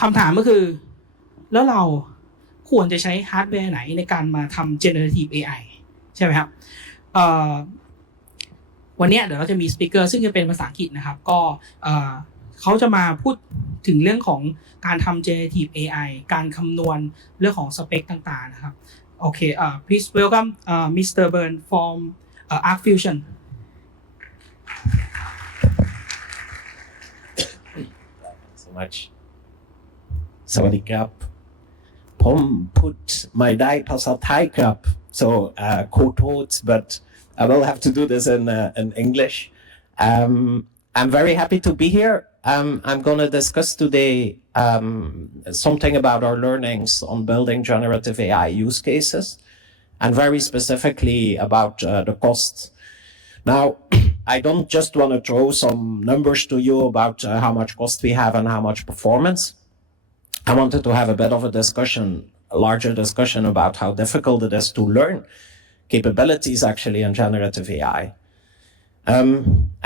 คำถามก็คือแล้วเราควรจะใช้ฮาร์ดแวร์ไหนในการมาทำ generative AI ใช่ไหมครับวันนี้เดี๋ยวเราจะมีสปีกเกอร์ซึ่งจะเป็นภาษาอังกฤษนะครับก็เขาจะมาพูดถึงเรื่องของการทำ generative AI การคำนวณเรื่องของสเปคต่างๆนะครับโอเคplease welcome Mr. Bernd from Arc Fusion so much สวัสดีครับผมพูดไม่ได้ภาษาไทยครับ so quotes but I will have to do this in English. I'm very happy to be here. I'm going to discuss today something about our learnings on building generative AI use cases, and very specifically about the cost. Now, I don't just want to throw some numbers to you about how much cost we have and how much performance. I wanted to have a bit of a discussion, a larger discussion about how difficult it is to learn capabilities actually in generative AI.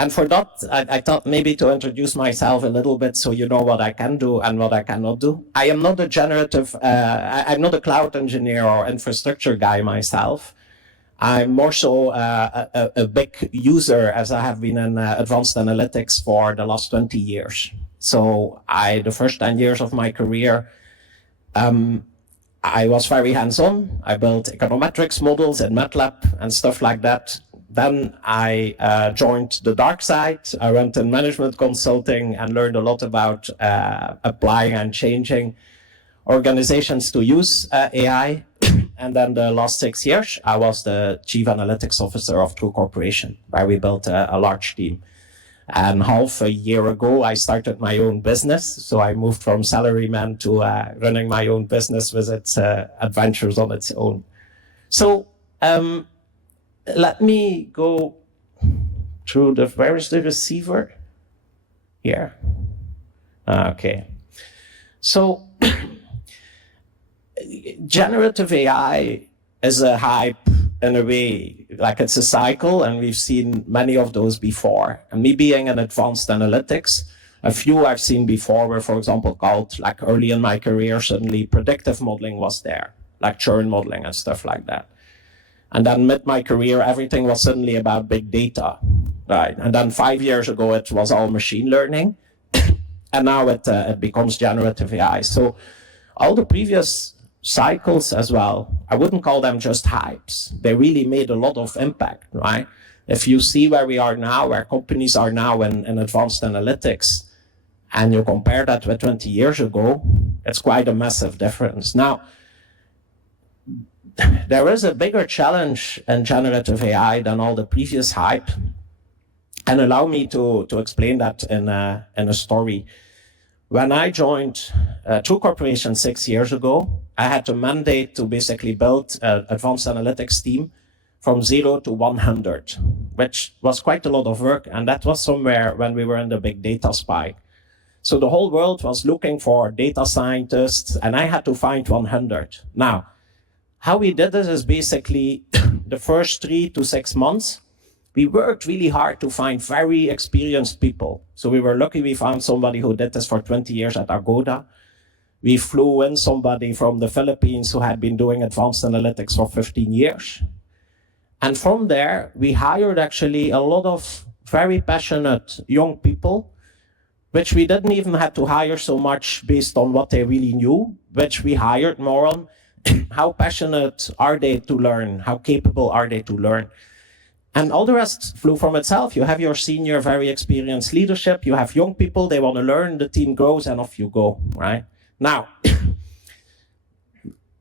And for that, I thought maybe to introduce myself a little bit so you know what I can do and what I cannot do. I am not a I'm not a cloud engineer or infrastructure guy myself. I'm more so a big user as I have been in advanced analytics for the last 20 years. So the first 10 years of my career, I was very hands-on. I built econometrics models in MATLAB and stuff like that. Then I joined the dark side. I went in management consulting and learned a lot about applying and changing organizations to use AI. And then the last 6 years, I was the chief analytics officer of True Corporation, where we built a large team. And half a year ago, I started my own business. So I moved from salaryman to running my own business with its adventures on its own. So let me go through where's the receiver? Here. Okay. So generative AI is a hype in a way, like it's a cycle, and we've seen many of those before. And me being in advanced analytics, a few I've seen before were, for example, called, like early in my career, suddenly predictive modeling was there, like churn modeling and stuff like that. And then mid my career, everything was suddenly about big data, right? And then 5 years ago, it was all machine learning. And now it becomes generative AI. So all the previous cycles as well, I wouldn't call them just hypes. They really made a lot of impact, right? If you see where we are now, where companies are now in advanced analytics, and you compare that with 20 years ago, it's quite a massive difference. Now, there is a bigger challenge in generative AI than all the previous hype, and allow me to explain that in a story. When I joined True Corporation 6 years ago, I had a mandate to basically build an advanced analytics team from 0 to 100, which was quite a lot of work, and that was somewhere when we were in the big data spike. So the whole world was looking for data scientists, and I had to find 100. Now, how we did it is basically the first 3 to 6 months, we worked really hard to find very experienced people. So we were lucky we found somebody who did this for 20 years at Agoda. We flew in somebody from the Philippines who had been doing advanced analytics for 15 years. And from there, we hired actually a lot of very passionate young people, which we didn't even have to hire so much based on what they really knew, which we hired more on how passionate are they to learn, how capable are they to learn. And all the rest flew from itself. You have your senior, very experienced leadership. You have young people, they want to learn, the team grows, and off you go, right? Now,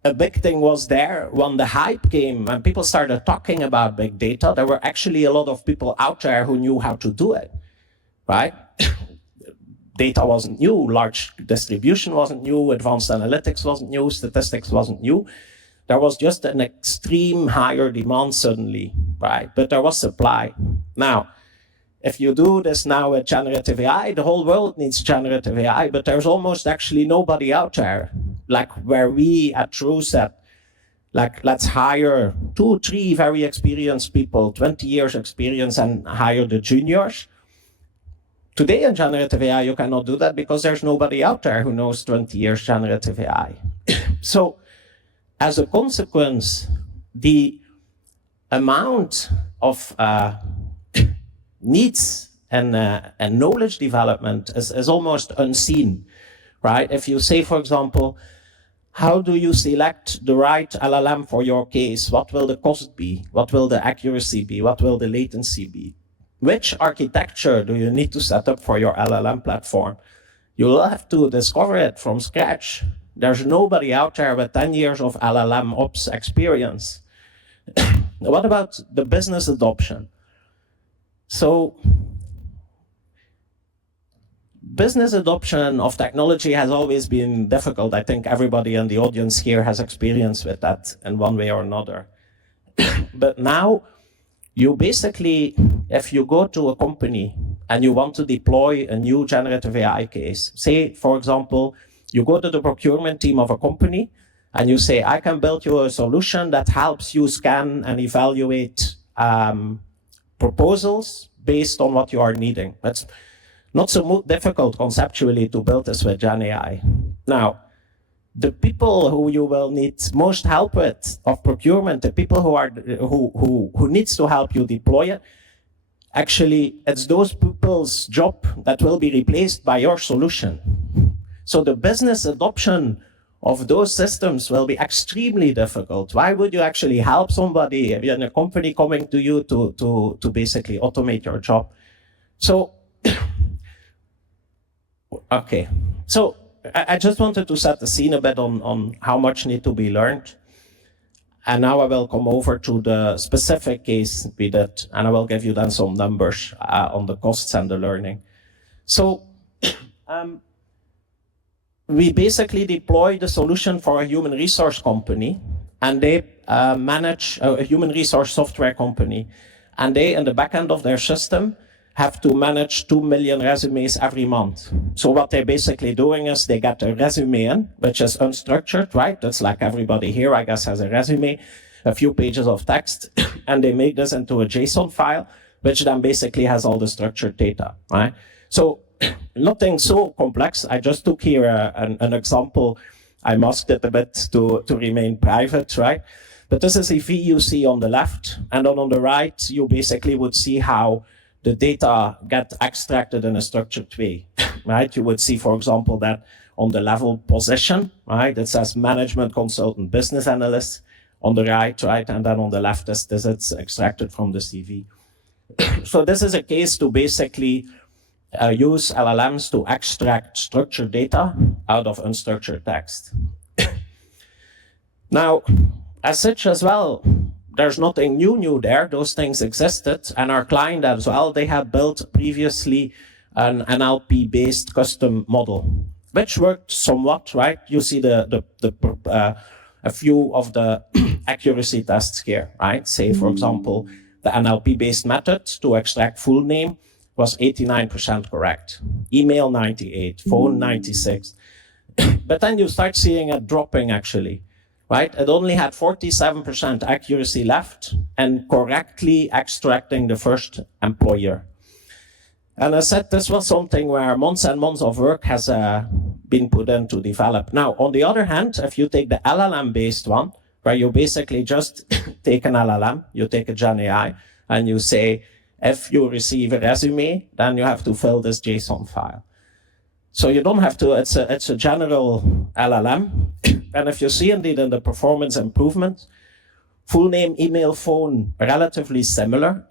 a big thing was there when the hype came, when people started talking about big data, there were actually a lot of people out there who knew how to do it, right? Data wasn't new, large distribution wasn't new, advanced analytics wasn't new, statistics wasn't new. There was just an extreme higher demand suddenly, right? But there was supply. Now, if you do this now with generative AI, the whole world needs generative AI, but there's almost actually nobody out there. Like where we at True said, like let's hire 2, 3 very experienced people, 20 years experience, and hire the juniors. Today in generative AI, you cannot do that because there's nobody out there who knows 20 years generative AI. So as a consequence, the amount of needs and knowledge development is almost unseen, right? If you say, for example, how do you select the right LLM for your case? What will the cost be? What will the accuracy be? What will the latency be? Which architecture do you need to set up for your LLM platform? You will have to discover it from scratch. There's nobody out there with 10 years of LLM ops experience. What about the business adoption? So, business adoption of technology has always been difficult. I think everybody in the audience here has experience with that in one way or another. But now, you basically, if you go to a company and you want to deploy a new generative AI case, say, for example, you go to the procurement team of a company and you say, I can build you a solution that helps you scan and evaluate proposals based on what you are needing. That's not so difficult conceptually to build this with Gen AI. Now, the people who you will need most help with of procurement, the people who needs to help you deploy it, actually, it's those people's job that will be replaced by your solution. So the business adoption of those systems will be extremely difficult. Why would you actually help somebody in a company coming to you to basically automate your job? So, okay. So I just wanted to set the scene a bit on how much need to be learned. And now I will come over to the specific case we did, and I will give you then some numbers on the costs and the learning. So we basically deploy the solution for a human resource company, and they manage a human resource software company. And they, in the back end of their system, have to manage 2 million resumes every month. So what they're basically doing is they get a resume in, which is unstructured, right? That's like everybody here, I guess, has a resume, a few pages of text, and they make this into a JSON file, which then basically has all the structured data, right? So nothing so complex. I just took here an example. I masked it a bit to remain private, right? But this is a V you see on the left, and then on the right, you basically would see how the data get extracted in a structured way, right? You would see, for example, that on the level position, right? It says management consultant, business analyst on the right? And then on the left, this is extracted from the CV. So this is a case to basically use LLMs to extract structured data out of unstructured text. Now, as such as well, there's nothing new there. Those things existed, and our client as well, they had built previously an NLP-based custom model, which worked somewhat, right? You see a few of the accuracy tests here, right? Say, for example, the NLP-based method to extract full name was 89% correct. Email 98, phone 96. But then you start seeing it dropping actually. Right? It only had 47% accuracy left and correctly extracting the first employer. And I said this was something where months and months of work has been put in to develop. Now, on the other hand, if you take the LLM-based one, where you basically just take an LLM, you take a Gen AI, and you say, if you receive a resume, then you have to fill this JSON file. So you don't have to, it's a general LLM. And if you see indeed in the performance improvement, full name, email, phone, relatively similar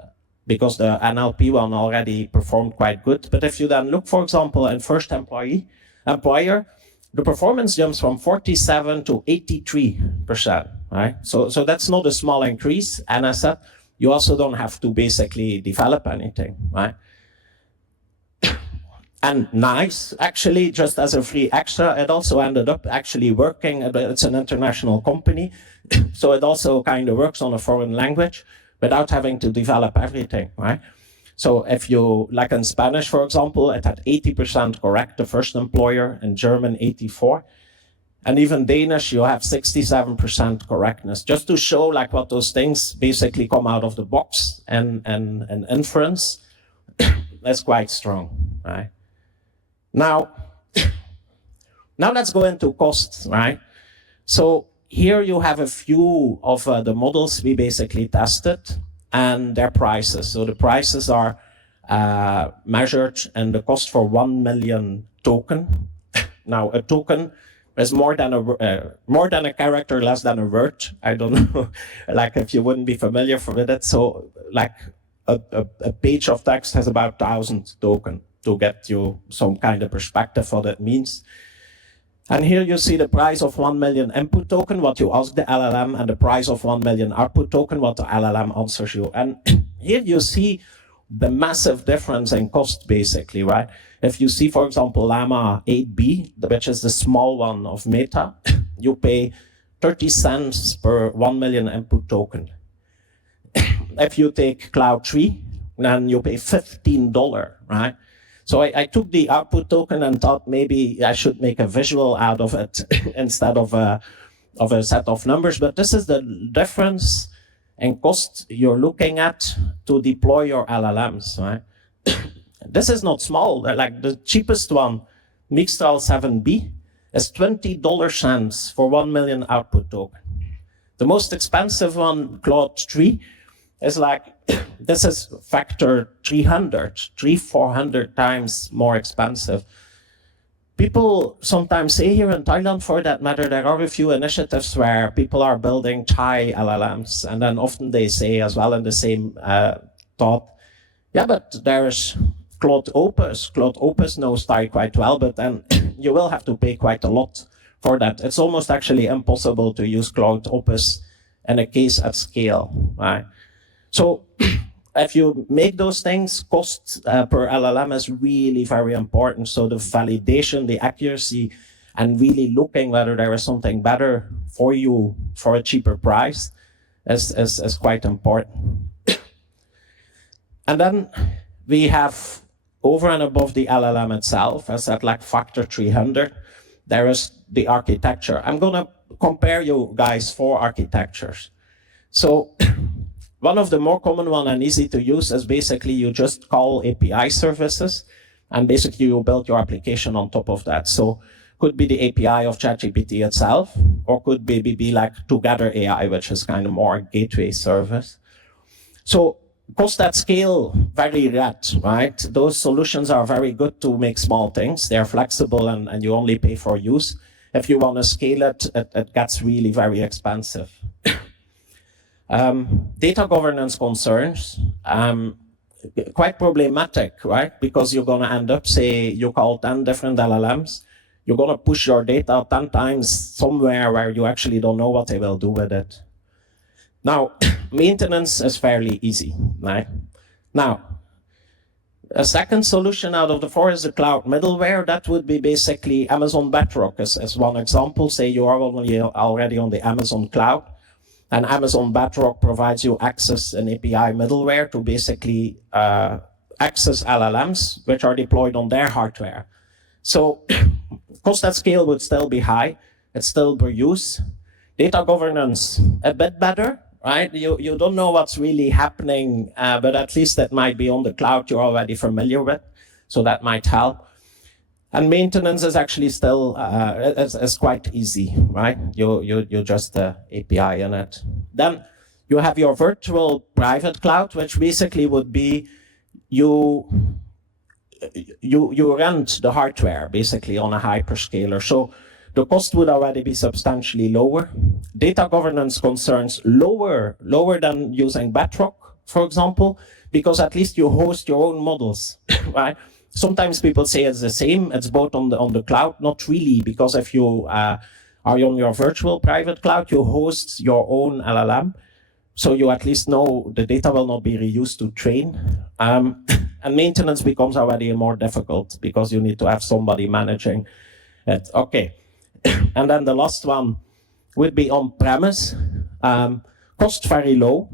because the NLP one already performed quite good. But if you then look, for example, in first employer, the performance jumps from 47 to 83%, right? So that's not a small increase. And as I said, you also don't have to basically develop anything, right? And nice, actually, just as a free extra, it also ended up actually working. It's an international company, so it also kind of works on a foreign language without having to develop everything, right? So if you, like in Spanish, for example, it had 80% correct, the first employer, in German, 84. And even Danish, you have 67% correctness, just to show like what those things basically come out of the box and inference. That's quite strong, right? Now, now let's go into costs, right? So here you have a few of the models we basically tested and their prices. So the prices are measured in the cost for 1 million token. Now a token is more than a character, less than a word. I don't know, like if you wouldn't be familiar with it. So like a page of text has about 1,000 tokens to get you some kind of perspective what it means. And here you see the price of 1 million input token, what you ask the LLM, and the price of 1 million output token, what the LLM answers you. And here you see the massive difference in cost, basically, right? If you see, for example, Llama 8B, which is the small one of Meta, you pay 30 cents per 1 million input token. If you take Cloud 3, then you pay $15, right? So I took the output token and thought maybe I should make a visual out of it instead of a set of numbers. But this is the difference in cost you're looking at to deploy your LLMs, right? This is not small. Like the cheapest one, Mixtral 7B, is $20 for 1 million output token. The most expensive one, Claude 3, is like, this is factor 400 times more expensive. People sometimes say here in Thailand, for that matter, there are a few initiatives where people are building Thai LLMs, and then often they say as well in the same thought, yeah, but there's Claude Opus. Claude Opus knows Thai quite well, but then you will have to pay quite a lot for that. It's almost actually impossible to use Claude Opus in a case at scale, right? So if you make those things, cost per LLM is really very important. So the validation, the accuracy, and really looking whether there is something better for you for a cheaper price is quite important. And then we have over and above the LLM itself, as at like factor 300, there is the architecture. I'm going to compare you guys 4 architectures. So one of the more common one and easy to use is basically you just call API services, and basically you build your application on top of that. So could be the API of ChatGPT itself, or could maybe be like Together AI, which is kind of more gateway service. So cost at scale, very red, right? Those solutions are very good to make small things. They're flexible and you only pay for use. If you want to scale it, it gets really very expensive. Data governance concerns, quite problematic, right? Because you're going to end up, say, you call 10 different LLMs, you're going to push your data 10 times somewhere where you actually don't know what they will do with it. Now, maintenance is fairly easy, right? Now, a second solution out of the 4 is the cloud middleware. That would be basically Amazon Bedrock as one example. Say you are already on the Amazon cloud, and Amazon Bedrock provides you access an API middleware to basically access LLMs, which are deployed on their hardware. So cost at scale would still be high. It's still per use. Data governance, a bit better, right? You don't know what's really happening, but at least that might be on the cloud you're already familiar with, so that might help. And maintenance is actually still is quite easy, right? You just API in it. Then you have your virtual private cloud, which basically would be you rent the hardware basically on a hyperscaler. So the cost would already be substantially lower. Data governance concerns lower than using Bedrock, for example, because at least you host your own models, right? Sometimes people say it's the same. It's both on the cloud. Not really, because if you are on your virtual private cloud, you host your own LLM. So you at least know the data will not be reused to train. And maintenance becomes already more difficult because you need to have somebody managing it. Okay. And then the last one would be on-premise. Cost very low,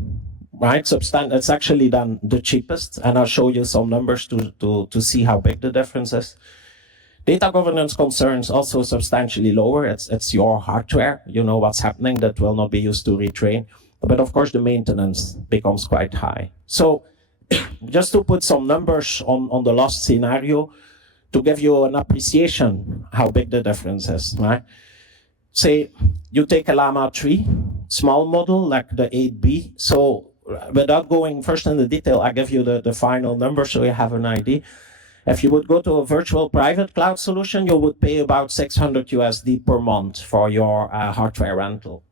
right? It's actually then the cheapest, and I'll show you some numbers to see how big the difference is. Data governance concerns also substantially lower. It's your hardware. You know what's happening. That will not be used to retrain. But of course, the maintenance becomes quite high. So just to put some numbers on the last scenario to give you an appreciation how big the difference is, right? Say you take a Llama 3 small model like the 8B. So without going first in the detail, I give you the final number so you have an idea. If you would go to a virtual private cloud solution, you would pay about $600 per month for your hardware rental.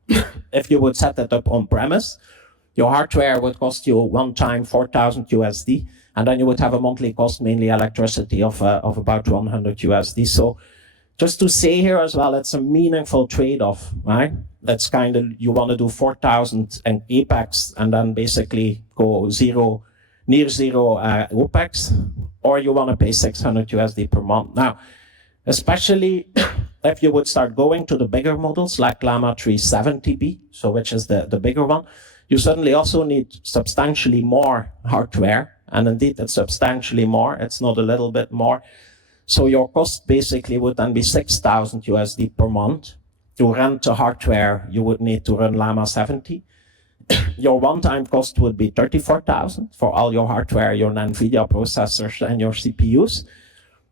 If you would set it up on premise, your hardware would cost you one time $4,000, and then you would have a monthly cost, mainly electricity, of about $100. So just to say here as well, it's a meaningful trade-off, right? That's kind of, you want to do 4,000 in capex and then basically go near zero OPEX, or you want to pay $600 per month. Now, especially if you would start going to the bigger models like Llama 370B, so which is the bigger one, you suddenly also need substantially more hardware. And indeed, it's substantially more. It's not a little bit more. So your cost basically would then be $6,000 per month. To rent the hardware, you would need to run Llama 70. Your one-time cost would be $34,000 for all your hardware, your NVIDIA processors, and your CPUs.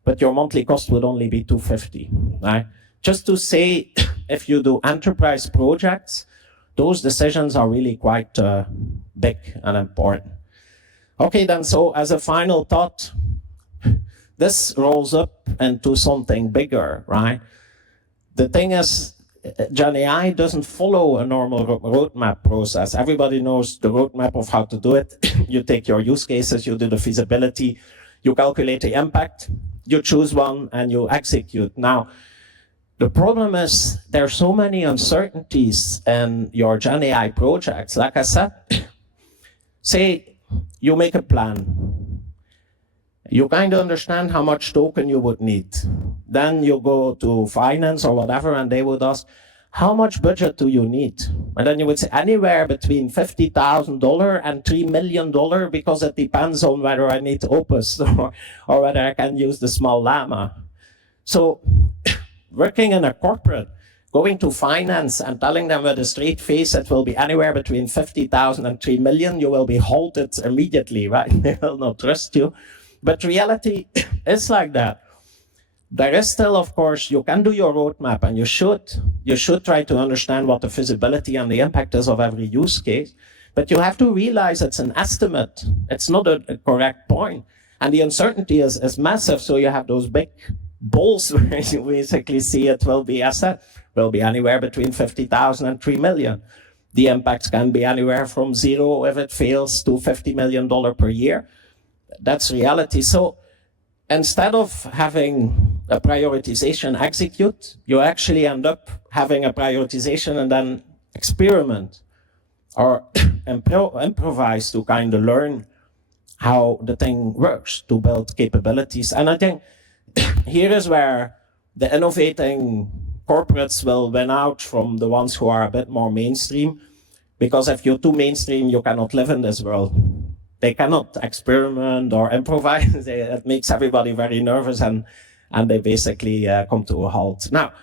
But your monthly cost would only be $250, right? Just to say, if you do enterprise projects, those decisions are really quite big and important. Okay, then, so as a final thought, this rolls up into something bigger, right? The thing is, Gen AI doesn't follow a normal roadmap process. Everybody knows the roadmap of how to do it. You take your use cases, you do the feasibility, you calculate the impact, you choose one, and you execute. Now, the problem is there are so many uncertainties in your Gen AI projects. Like I said, say you make a plan. You kind of understand how much token you would need. Then you go to finance or whatever, and they would ask, how much budget do you need? And then you would say anywhere between $50,000 and $3 million, because it depends on whether I need Opus or whether I can use the small Llama. So working in a corporate, going to finance and telling them with a straight face it will be anywhere between 50,000 and 3 million, you will be halted immediately, right? They will not trust you. But reality is like that. There is still, of course, you can do your roadmap, and you should try to understand what the feasibility and the impact is of every use case. But you have to realize it's an estimate. It's not a correct point. And the uncertainty is massive. So you have those big balls where you basically see it will be, as said, will be anywhere between 50,000 and 3 million. The impacts can be anywhere from zero if it fails to $50 million per year. That's reality. So instead of having a prioritization execute, you actually end up having a prioritization and then experiment or improvise to kind of learn how the thing works, to build capabilities. And I think here is where the innovating corporates will win out from the ones who are a bit more mainstream, because if you're too mainstream, you cannot live in this world. They cannot experiment or improvise. It makes everybody very nervous, and they basically come to a halt. Now,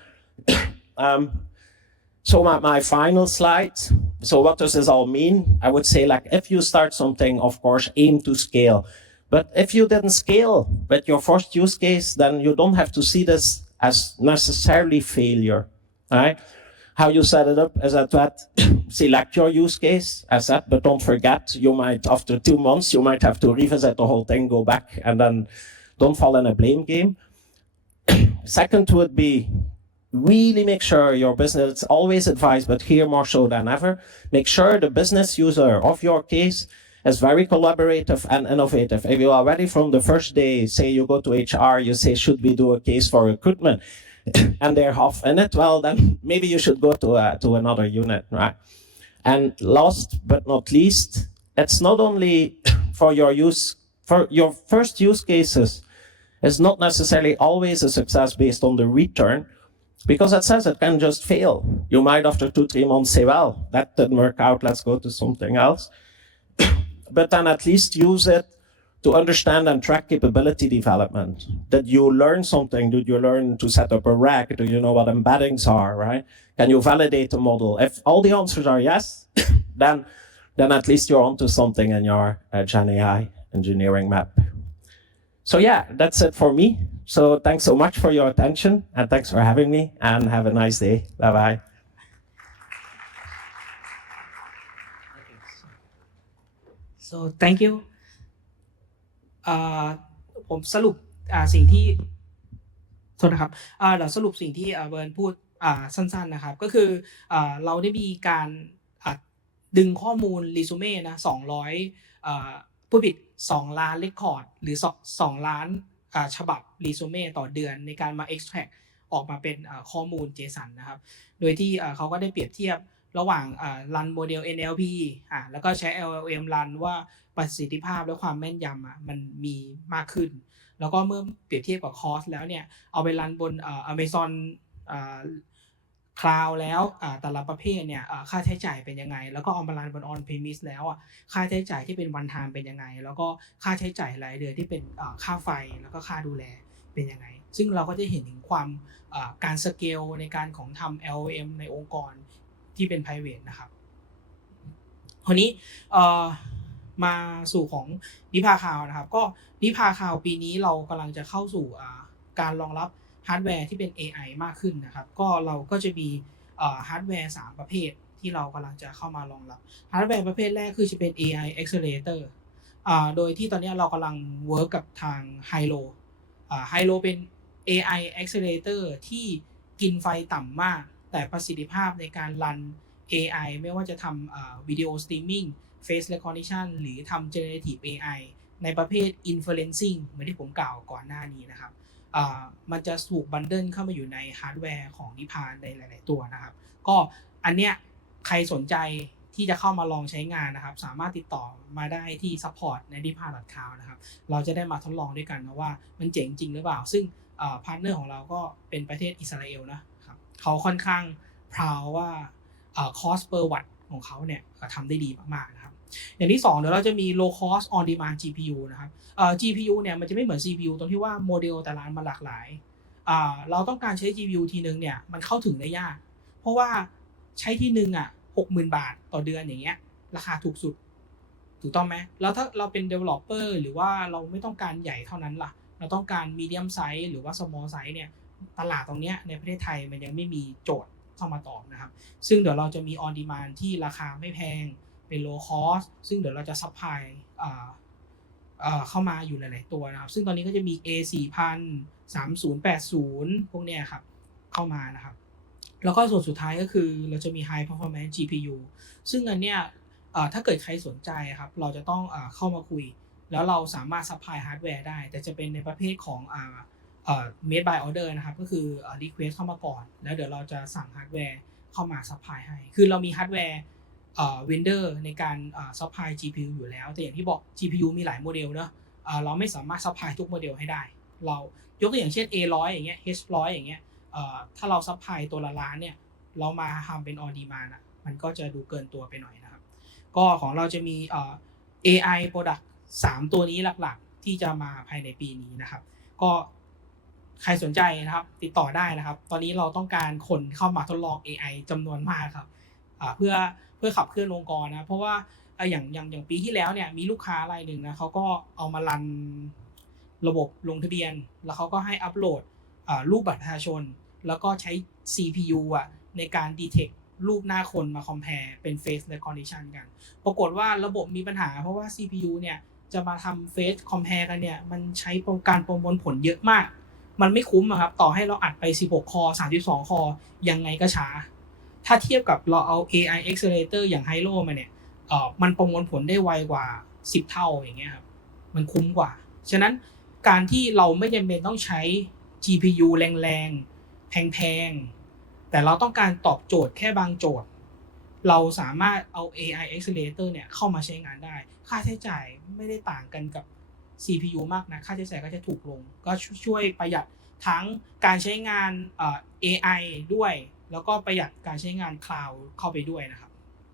so my final slide. So what does this all mean? I would say, like, if you start something, of course, aim to scale. But if you didn't scale with your first use case, then you don't have to see this as necessarily failure, right? How you set it up is that select your use case, as that, but don't forget, you might, after 2 months, you might have to revisit the whole thing, go back, and then don't fall in a blame game. Second would be really make sure your business, it's always advised, but here more so than ever, make sure the business user of your case is very collaborative and innovative. If you are ready from the first day, say you go to HR, you say, should we do a case for recruitment? And they're half in it, well, then maybe you should go to another unit, right? And last but not least, it's not only for your first use cases, it's not necessarily always a success based on the return, because it says it can just fail. You might, after 2-3 months, say, well, that didn't work out, let's go to something else. But then at least use it to understand and track capability development. Did you learn something? Did you learn to set up a rack? Do you know what embeddings are, right? Can you validate a model? If all the answers are yes, then at least you're onto something in your Gen AI engineering map. So yeah, that's it for me. So thanks so much for your attention and thanks for having me and have a nice day. Bye bye. so thank you ผมสรุปสิ่งที่โทษนะครับเดี๋ยวสรุปสิ่งที่เบิร์นพูดสั้นๆนะครับก็คือเราได้มีการดึงข้อมูลรีซูเม่นะ200ผู้ผิด2 ล้านเรคคอร์ดหรือ2 ล้านฉบับรีซูเม่ต่อเดือนในการมา extract ออกมาเป็นข้อมูล JSON นะครับโดยที่เขาก็ได้เปรียบเทียบระหว่างรันโมเดล NLP แล้วก็ใช้ LLM รันว่าประสิทธิภาพและความแม่นยำมันมีมากขึ้นแล้วก็เมื่อเปรียบเทียบกับคอสแล้วเนี่ยเอาไปรันบนAmazon Cloud แล้วแต่ละประเภทเนี่ยค่าใช้จ่ายเป็นยังไงแล้วก็เอามารันบน On Premise แล้วค่าใช้จ่ายที่เป็น One Time เป็นยังไงแล้วก็ค่าใช้จ่ายรายเดือนที่เป็นค่าไฟแล้วก็ค่าดูแลเป็นยังไงซึ่งเราก็จะเห็นถึงความการสเกลในการของทำ LLM ในองค์กรที่เป็น private นะครับคราวนี้มาสู่ของนิพาคาวนะครับก็นิพาคาวปีนี้เรากำลังจะเข้าสู่การรองรับฮาร์ดแวร์ที่เป็น AI มากขึ้นนะครับก็เราก็จะมีฮาร์ดแวร์3ประเภทที่เรากำลังจะเข้ามารองรับฮาร์ดแวร์ประเภทแรกคือจะเป็น AI Accelerator โดยที่ตอนนี้เรากำลังเวิร์กกับทาง Hilo Hilo เป็น AI Accelerator ที่กินไฟต่ำมากแต่ประสิทธิภาพในการรัน AI ไม่ว่าจะทำวิดีโอสตรีมมิ่ง Face Recognition หรือทำ Generative AI ในประเภท Inferencing เหมือนที่ผมกล่าวก่อนหน้านี้นะครับมันจะถูกบันเดิลเข้ามาอยู่ในฮาร์ดแวร์ของนิพาในหลายๆตัวนะครับก็อันเนี้ยใครสนใจที่จะเข้ามาลองใช้งานนะครับสามารถติดต่อมาได้ที่ support ใน nipa.cloud นะครับเราจะได้มาทดลองด้วยกันนะว่ามันเจ๋งจริงหรือเปล่าซึ่งพาร์ทเนอร์ของเราก็เป็นประเทศอิสราเอลนะครับเขาค่อนข้างพราวว่าcost per watt ของเขาเนี่ยทำได้ดีมากๆนะครับอย่างที่2เดี๋ยวเราจะมี low cost on demand GPU นะครับGPU เนี่ยมันจะไม่เหมือน CPU ตรงที่ว่าโมเดลแต่ละอันมันหลากหลายเราต้องการใช้ GPU ทีนึงเนี่ยมันเข้าถึงได้ยากเพราะว่าใช้ทีนึง60,000 บาทต่อเดือนอย่างเงี้ยราคาถูกสุดถูกต้องไหมแล้วถ้าเราเป็น developer หรือว่าเราไม่ต้องการใหญ่เท่านั้นล่ะเราต้องการ medium size หรือว่า small size เนี่ยตลาดตรงเนี้ยในประเทศไทยมันยังไม่มีโจทย์เข้ามาตอบนะครับซึ่งเดี๋ยวเราจะมี on demand ที่ราคาไม่แพงเป็น low cost ซึ่งเดี๋ยวเราจะ supplyเข้ามาอยู่หลายๆตัวนะครับซึ่งตอนนี้ก็จะมี A4000 3080 พวกเนี้ยครับเข้ามานะครับแล้วก็ส่วนสุดท้ายก็คือเราจะมี High Performance GPU ซึ่งอันเนี้ยถ้าเกิดใครสนใจครับเราจะต้องเข้ามาคุยแล้วเราสามารถ supply hardware ได้แต่จะเป็นในประเภทของmade by order นะครับก็คือrequest เข้ามาก่อนแล้วเดี๋ยวเราจะสั่งฮาร์ดแวร์เข้ามา supply ให้คือเรามีฮาร์ดแวร์vendor ในการsupply GPU อยู่แล้วแต่อย่างที่บอก GPU มีหลายโมเดลเนอะเราไม่สามารถ supply ทุกโมเดลให้ได้เรายกตัวอย่างเช่น A100 อย่างเงี้ย H100 อย่างเงี้ยถ้าเรา supply ตัวละล้านเนี่ยเรามาทำเป็น on demand มันก็จะดูเกินตัวไปหน่อยนะครับก็ของเราจะมีAI product 3 ตัวนี้หลักๆที่จะมาภายในปีนี้นะครับก็ใครสนใจนะครับติดต่อได้นะครับตอนนี้เราต้องการคนเข้ามาทดลอง AI จำนวนมากครับเพื่อขับเคลื่อนองค์กรนะเพราะว่าอย่างปีที่แล้วเนี่ยมีลูกค้ารายหนึ่งนะเขาก็เอามารันระบบลงทะเบียนแล้วเขาก็ให้อัปโหลดรูปบัตรประชาชนแล้วก็ใช้ CPU ในการ detect รูปหน้าคนมา compare เป็น face recognition กันปรากฏว่าระบบมีปัญหาเพราะว่า CPU เนี่ยจะมาทำ face compare กันเนี่ยมันใช้การประมวลผลเยอะมากมันไม่คุ้มครับต่อให้เราอัดไป16 คอ 32 คอยังไงก็ช้าถ้าเทียบกับเราเอา AI Accelerator อย่าง Hilo มาเนี่ยมันประมวลผลได้ไวกว่า10 เท่าอย่างเงี้ยครับมันคุ้มกว่าฉะนั้นการที่เราไม่จำเป็นต้องใช้ GPU แรงๆแพงๆแต่เราต้องการตอบโจทย์แค่บางโจทย์เราสามารถเอา AI Accelerator เนี่ยเข้ามาใช้งานได้ค่าใช้จ่ายไม่ได้ต่างกันกับ CPU มากนะค่าใช้จ่ายก็จะถูกลงก็ช่วยประหยัดทั้งการใช้งานAI ด้วยแล้วก็ประหยัดการใช้งาน Cloud เข้าไปด้วยนะครับ